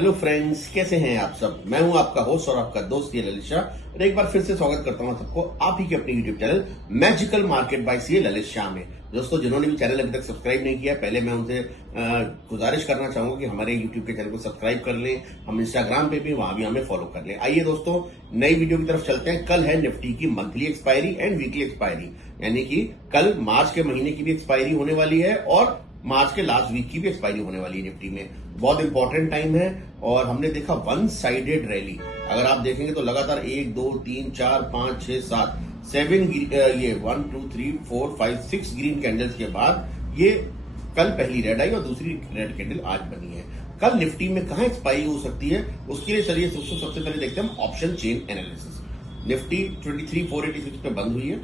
Hello friends, कैसे हैं आप सब। मैं हूं आपका होस्ट और आपका दोस्त ये ललित शाह और एक बार फिर से स्वागत करता हूं सबको आप ही के अपने YouTube channel magical market by CA Lalit Shah में। दोस्तों, जिन्होंने भी चैनल अभी तक सब्सक्राइब नहीं किया, पहले मैं उनसे गुजारिश करना चाहूंगा कि हमारे यूट्यूब के चैनल को सब्सक्राइब कर लें। हम इंस्टाग्राम पे भी, वहां भी हमें फॉलो कर लें। आइए दोस्तों, नई वीडियो की तरफ चलते हैं। कल है निफ्टी की monthly expiry and weekly expiry, यानी कि कल मार्च के महीने की भी एक्सपायरी होने वाली है और मार्च के लास्ट वीक की भी एक्सपायरी होने वाली है निफ्टी में। बहुत इंपॉर्टेंट टाइम है और हमने देखा वन साइडेड रैली। अगर आप देखेंगे तो लगातार 1 2 3 4 5 6 7 7 ये 1 2 3 4 5 6 ग्रीन कैंडल्स के बाद ये कल पहली रेड आई और दूसरी रेड कैंडल आज बनी है। कल निफ्टी में कहां एक्सपायरी हो सकती है, उसके लिए चलिए सबसे पहले देखते हैं हम ऑप्शन चेन एनालिसिस। निफ्टी 23,486 पे बंद हुई है,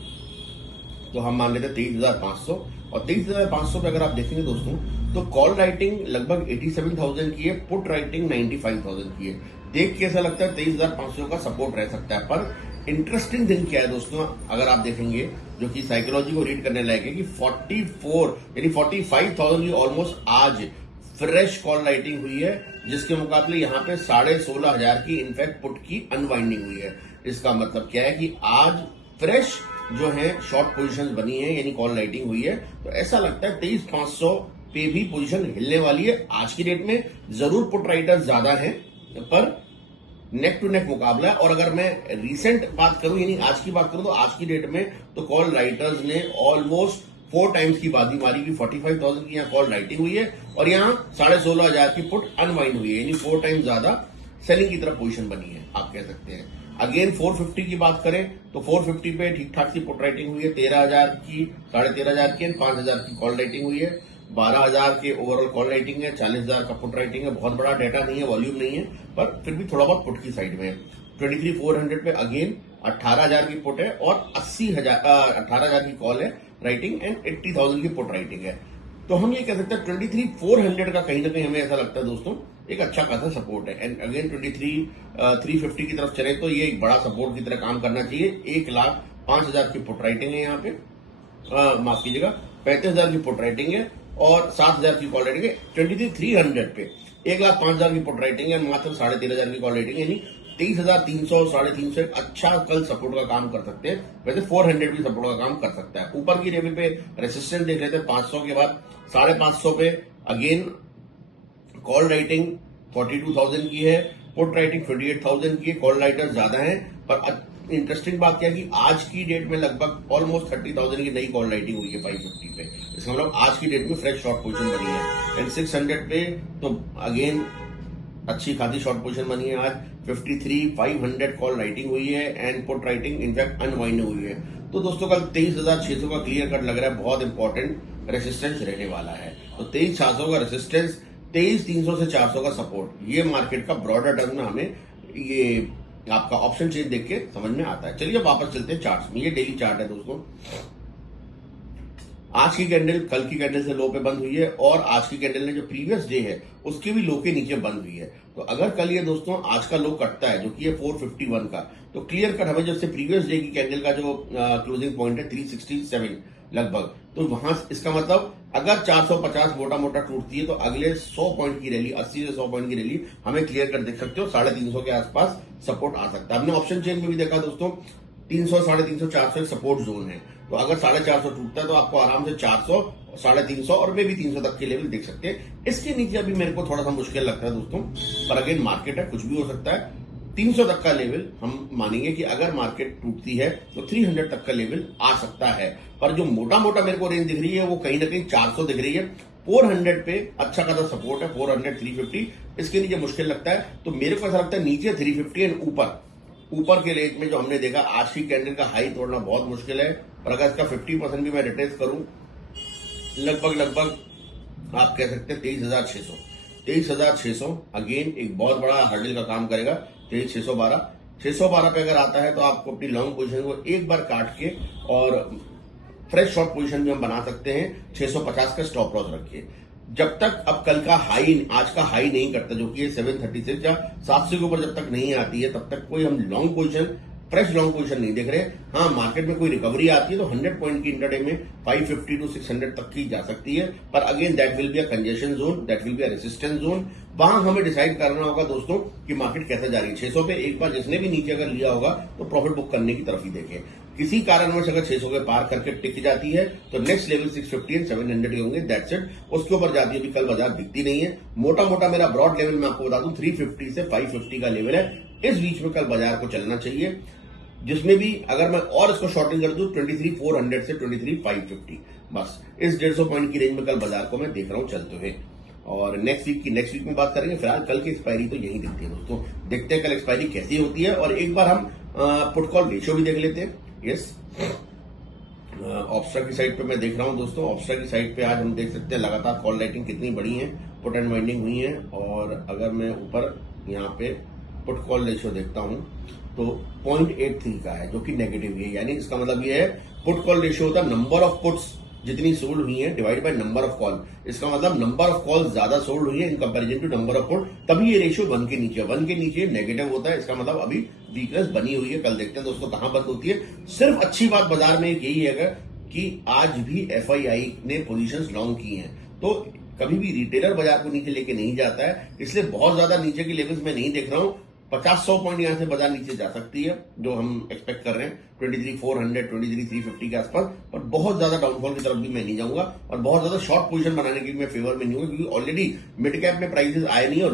तो हम मान लेते हैं 23,500 और 23,500 पे अगर आप देखेंगे दोस्तों तो कॉल राइटिंग लगभग 87,000 की है, पुट राइटिंग 95,000 की है। देख के ऐसा लगता है 23,500 का सपोर्ट रह सकता है, पर इंटरेस्टिंग दिन क्या है दोस्तों, अगर आप देखेंगे जो कि साइकोलॉजी को रीड करने लायक है कि 44 यानी 45,000 की ऑलमोस्ट आज फ्रेश कॉल राइटिंग हुई है, जिसके मुकाबले यहां पे 16,500 की इनफैक्ट पुट की अनवाइंडिंग हुई है। इसका मतलब क्या है कि आज फ्रेश जो है शॉर्ट पोजीशंस बनी है, यानी कॉल राइटिंग हुई है। तो ऐसा लगता है 23,500 पे भी पोजीशन हिलने वाली है। आज की डेट में जरूर पुट राइटर्स ज्यादा हैं, पर नेक टू नेक मुकाबला है। और अगर मैं रिसेंट बात करूं, यानी आज की बात करूं, तो आज की डेट में तो कॉल राइटर्स ने ऑलमोस्ट 4 टाइम्स की बाजी मारी की 45,000 की यहाँ कॉल राइटिंग हुई है और यहाँ 16,500 की पुट अनवाइंड हुई है, यानी 4 टाइम्स ज्यादा सेलिंग की तरफ पोजीशन बनी है, आप कह सकते हैं। अगेन 450 की बात करें तो 450 पे ठीक ठाक सी पुट राइटिंग हुई है, 13,000 की, 13,500 की, 5,000 की कॉल राइटिंग हुई है, 12,000 के ओवरऑल कॉल राइटिंग है, 40,000 का पुट राइटिंग है। बहुत बड़ा डेटा नहीं है, वॉल्यूम नहीं है, पर फिर भी थोड़ा बहुत पुट की साइड में है। 23,400 पे अगेन 18,000 की पुट है और 18,000 की कॉल है राइटिंग एंड 80,000 की पुट राइटिंग है। तो हम ये कह सकते हैं 23,400 का कहीं ना कहीं हमें ऐसा लगता है दोस्तों एक अच्छा खासा सपोर्ट है। एंड अगेन 23,350 की तरफ चले तो ये एक बड़ा सपोर्ट की तरह काम करना चाहिए। 1,05,000 की पुट राइटिंग है यहाँ पे, माफ कीजिएगा 35,000 की पुट राइटिंग है और 7,000 की कॉल राइटिंग है। 23,300 पे 1,05,000 की पुट राइटिंग है, मात्र 13,500 की कॉल राइटिंग है, यानी 23,300 350 एक अच्छा कल सपोर्ट का काम कर सकते हैं। वैसे 400 भी सपोर्ट का काम कर सकता है। ऊपर की लेवल पे रेसिस्टेंस देख रहे थे 500 के बाद 550 पे अगेन कॉल राइटिंग 42,000 की है, पुट राइटिंग 28,000 की है। कॉल राइटर ज्यादा है, पर इंटरेस्टिंग बात क्या है कि आज की डेट में लगभग ऑलमोस्ट 30,000 की नई कॉल राइटिंग हुई है 550 पे। इसका मतलब आज की डेट में फ्रेश शॉर्ट पोजीशन बनी है। एंड 600 पे तो अगेन अच्छी खासी शॉर्ट पोजीशन बनी है। आज 53,500 कॉल राइटिंग हुई है and put writing in fact unwind हुई है। तो दोस्तों कल 23,600 का क्लियर कट लग रहा है, बहुत इंपॉर्टेंट रेसिस्टेंस रहने वाला है। तो 23,600 का रेसिस्टेंस, 23,300 से 400 का सपोर्ट, ये मार्केट का ब्रॉडर टर्म में हमें ये आपका ऑप्शन चेन देख के समझ में आता है। चलिए वापस चलते हैं चार्ट्स में। ये डेली चार्ट है दोस्तों। आज की कैंडल कल की कैंडल से लो पे बंद हुई है और आज की कैंडल ने जो प्रीवियस डे है उसके भी लो के नीचे बंद हुई है। तो अगर कल ये दोस्तों आज का लो कटता है जो कि है 451 का, तो क्लियर कट हमें जैसे प्रीवियस डे की कैंडल का जो क्लोजिंग पॉइंट है 367 लगभग, तो वहां इसका मतलब अगर 450 मोटा मोटा टूटती है तो अगले 100 पॉइंट की रैली, 80 से 100 पॉइंट की रैली हमें क्लियर कर देख सकते हो। 350 के आसपास सपोर्ट आ सकता है। हमने ऑप्शन चेन में भी देखा दोस्तों 300, 350, 400 एक सपोर्ट जोन है। तो अगर 450 टूटता है तो आपको आराम से 400, 350 और मे भी 300 तक के लेवल देख सकते हैं। इसके नीचे अभी मेरे को थोड़ा सा मुश्किल लगता है दोस्तों, पर अगेन मार्केट है, कुछ भी हो सकता है। 300 तक का लेवल हम मानेंगे कि अगर मार्केट टूटती है तो 300 तक का लेवल आ सकता है। पर जो मोटा मोटा मेरे को रेंज दिख रही है वो कहीं ना कहीं 400 दिख रही है। 400 पे अच्छा खासा सपोर्ट है, 400, 350, इसके नीचे मुश्किल लगता है। तो मेरे को ऐसा लगता है नीचे 350 एंड ऊपर के रेंज में जो हमने देखा आज की कैंडल का हाई तोड़ना बहुत मुश्किल है। पर अगर इसका 50% भी मैं रिट्रेस करूं, लगभग आप कह सकते हैं 23,600 अगेन एक बहुत बड़ा हर्डल का काम करेगा। 23,612 पे अगर आता है तो आपको अपनी लॉन्ग पोजीशन को एक बार काट के और फ्रेश शॉर्ट पोजीशन भी हम बना सकते हैं। 650 का स्टॉप लॉस रखिए। जब तक अब कल का हाई, आज का हाई नहीं करता जो कि 736 या 700 के ऊपर जब तक नहीं आती है तब तक कोई हम long position fresh long position नहीं देख रहे। हाँ, मार्केट में कोई रिकवरी आती है तो 100 पॉइंट की इंटरडे में 550 टू 600 तक की जा सकती है, पर again that will be a congestion zone, that will be a resistance zone. वहां हमें डिसाइड करना होगा दोस्तों कि मार्केट कैसे जा रही है। 600 पे एक बार जिसने भी नीचे अगर लिया होगा तो प्रॉफिट बुक करने की तरफ ही देखें। किसी कारणवश अगर 600 के पार करके टिक जाती है तो नेक्स्ट लेवल 650 एंड 700 के होंगे, दैट्स इट। उसके ऊपर जाती है, अभी कल बाजार दिखती नहीं है। मोटा मोटा मेरा ब्रॉड लेवल मैं आपको बता दूं 350 से 550 का लेवल है। इस बीच में कल बाजार को चलना चाहिए, जिसमें भी अगर मैं और इसको शॉर्टिंग कर दूं 23,400 से 23,550, बस इस 150 पॉइंट की रेंज में कल बाजार को मैं देख रहा हूं चलते हुए। और नेक्स्ट वीक में बात करेंगे। फिलहाल कल की एक्सपायरी तो यही दिखती है दोस्तों, देखते हैं कल एक्सपायरी कैसी होती है। और एक बार हम पुट कॉल रेशियो भी देख लेते हैं। यस, ऑप्स्ट्रा की साइड पे मैं देख रहा हूं दोस्तों। ऑप्स्ट्रा की साइड पे आज हम देख सकते हैं लगातार कॉल राइटिंग कितनी बड़ी है, पुट एंड वाइंडिंग हुई है। और अगर मैं ऊपर यहाँ पे पुट कॉल रेशियो देखता हूं तो 0.83 का है, जो कि नेगेटिव है। यानी इसका मतलब ये है, पुट कॉल रेशियो होता है नंबर ऑफ पुट्स जितनी सोल्ड हुई है divide by number of call. इसका मतलब नंबर ऑफ कॉल ज्यादा सोल्ड हुई है in comparison to number of put, तभी ये रेशियो 1 के नीचे, 1 के नीचे नेगेटिव होता है। इसका मतलब अभी वीकनेस बनी हुई है। कल देखते हैं दोस्तों कहां बंद होती है। सिर्फ अच्छी बात बाजार में यही है कि आज भी एफआईआई ने पोजीशंस लॉन्ग की हैं, तो कभी भी रिटेलर बाजार को नीचे लेके नहीं जाता है, इसलिए बहुत ज्यादा नीचे की लेवल्स में नहीं देख रहा हूं। 50-100 पॉइंट यहां से बाजार नीचे जा सकती है, जो हम एक्सपेक्ट कर रहे हैं 23,400, 23,350 के आसपास। और बहुत ज्यादा डाउनफॉल की तरफ भी मैं नहीं जाऊंगा, और बहुत ज्यादा शॉर्ट पोजीशन बनाने की मैं फेवर में नहीं हूँ, क्योंकि ऑलरेडी मिड कैप में प्राइसेस आए नहीं, और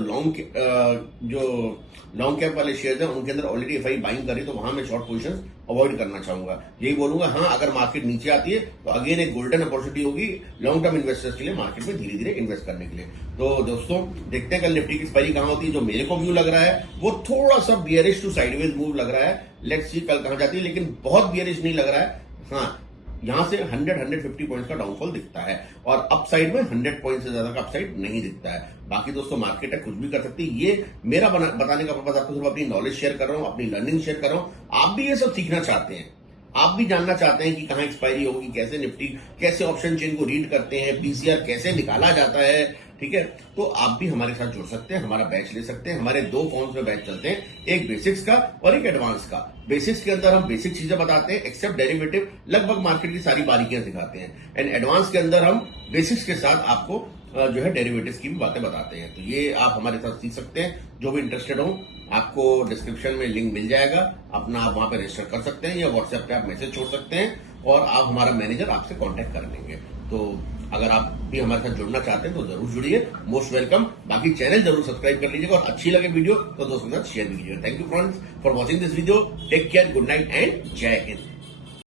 लॉन्ग कैप वाले शेयर्स हैं उनके अंदर ऑलरेडी एफआई बाइंग करी, तो वहां मैं शॉर्ट पोजीशन अवॉइड करना चाहूंगा। यही बोलूंगा। हाँ, अगर मार्केट नीचे आती है तो अगेन एक गोल्डन अपॉर्चुनिटी होगी लॉन्ग टर्म इन्वेस्टर्स के लिए मार्केट में धीरे धीरे इन्वेस्ट करने के लिए। तो दोस्तों देखते हैं कल निफ्टी की एक्सपायरी कहां होती है। जो मेरे को व्यू लग रहा है वो थोड़ा सा बियरिश टू साइडवेज मूव लग रहा है। लेट्स सी कल कहां जाती है, लेकिन बहुत बियरिश नहीं लग रहा है। हाँ, यहां से 100-150 पॉइंट्स का डाउनफॉल दिखता है, और अपसाइड में 100 पॉइंट से ज्यादा का अपसाइड नहीं दिखता है। बाकी दोस्तों मार्केट है, कुछ भी कर सकती है। ये मेरा बताने का पर्पज, आपको सिर्फ अपनी नॉलेज शेयर कर रहा हूं, अपनी लर्निंग शेयर कर रहा हूं। आप भी ये सब सीखना चाहते हैं, आप भी जानना चाहते हैं कि कहां एक्सपायरी होगी, कैसे निफ्टी, कैसे ऑप्शन चेन को रीड करते हैं, पीसीआर कैसे निकाला जाता है, ठीक है, तो आप भी हमारे साथ जुड़ सकते हैं, हमारा बैच ले सकते हैं। हमारे 2 फॉर्म्स में बैच चलते हैं, एक बेसिक्स का और एक एडवांस का। बेसिक्स के अंदर हम बेसिक चीजें बताते हैं, एक्सेप्ट डेरिवेटिव, लगभग मार्केट की सारी बारीकियां सिखाते हैं। एंड एडवांस के अंदर हम बेसिक्स के साथ आपको जो है डेरिवेटिव्स की भी बातें बताते हैं। तो ये आप हमारे साथ सीख सकते हैं। जो भी इंटरेस्टेड हो, आपको डिस्क्रिप्शन में लिंक मिल जाएगा, अपना आप वहां पे रजिस्टर कर सकते हैं, या व्हाट्सएप पे आप मैसेज छोड़ सकते हैं, और आप हमारा मैनेजर आपसे कांटेक्ट कर लेंगे। तो अगर आप भी हमारे साथ जुड़ना चाहते हैं तो जरूर जुड़िए, मोस्ट वेलकम। बाकी चैनल जरूर सब्सक्राइब कर लीजिएगा, और अच्छी लगे वीडियो तो दोस्तों के साथ शेयर भी कीजिएगा। Thank you friends for watching this video. Take care, good night and Jai Hind.